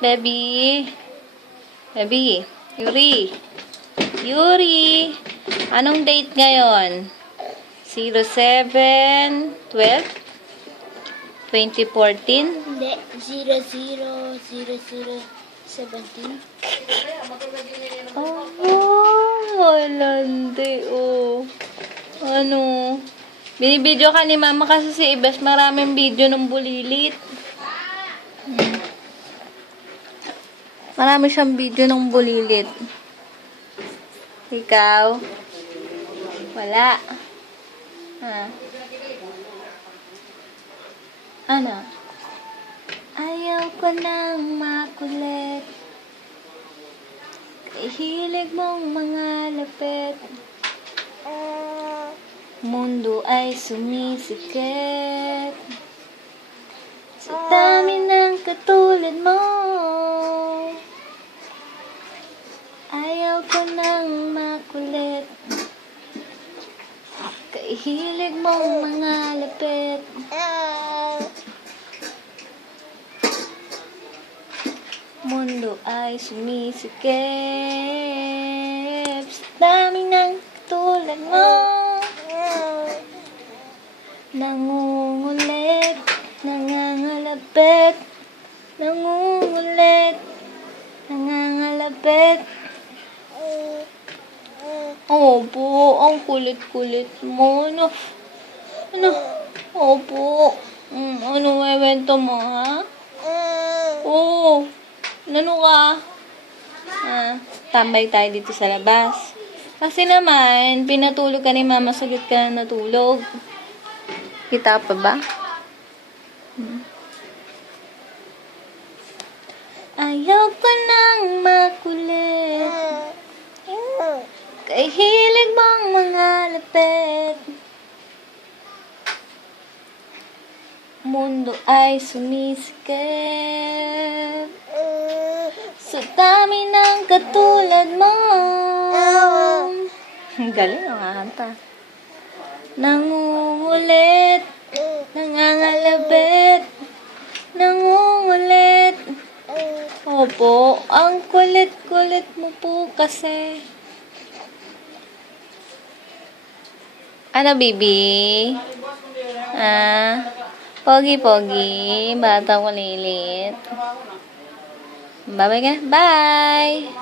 Baby. Baby. Yuri. Yuri. Anong date ngayon? 07/12/2014? Hindi, 000017. Oh, landi. Oh. Ano? Binibidyo ka ni Mama kasi si Ibes maraming video ng bulilit. Marami siyang video ng bulilit. Ikaw? Wala. Ha? Ano? Ayaw ko nang makulit. Hilig mong mga lapit. Mundo ay sumisikip. Sa dami ng katulad mo. Ayaw ko nang makulit. Hilig mong mga lapit. Mundo ay sumisikip. Sa dami ng katulad mo. Nangungulit, nangangalapit. Nangungulit, nangangalapit. Opo, ang kulit-kulit mo. Ano? Opo. Ano evento mo, ha? Oo. Ano ka? Tambay tayo dito sa labas. Kasi naman, pinatulog ka ni Mama, saglit ka na natulog. Kita pa ba? Ayaw ko nang makulit. Kay hilig mong mga lapit. Mundo ay sumisikip. Sa dami ng katulad mo. Galing ang kanta. Nangungulit, nangangalabit, nangungulit. Opo, ang kulit-kulit mo po kasi. Ano, baby? Pogi-pogi, batang kulilit. Bye-bye ka. Bye!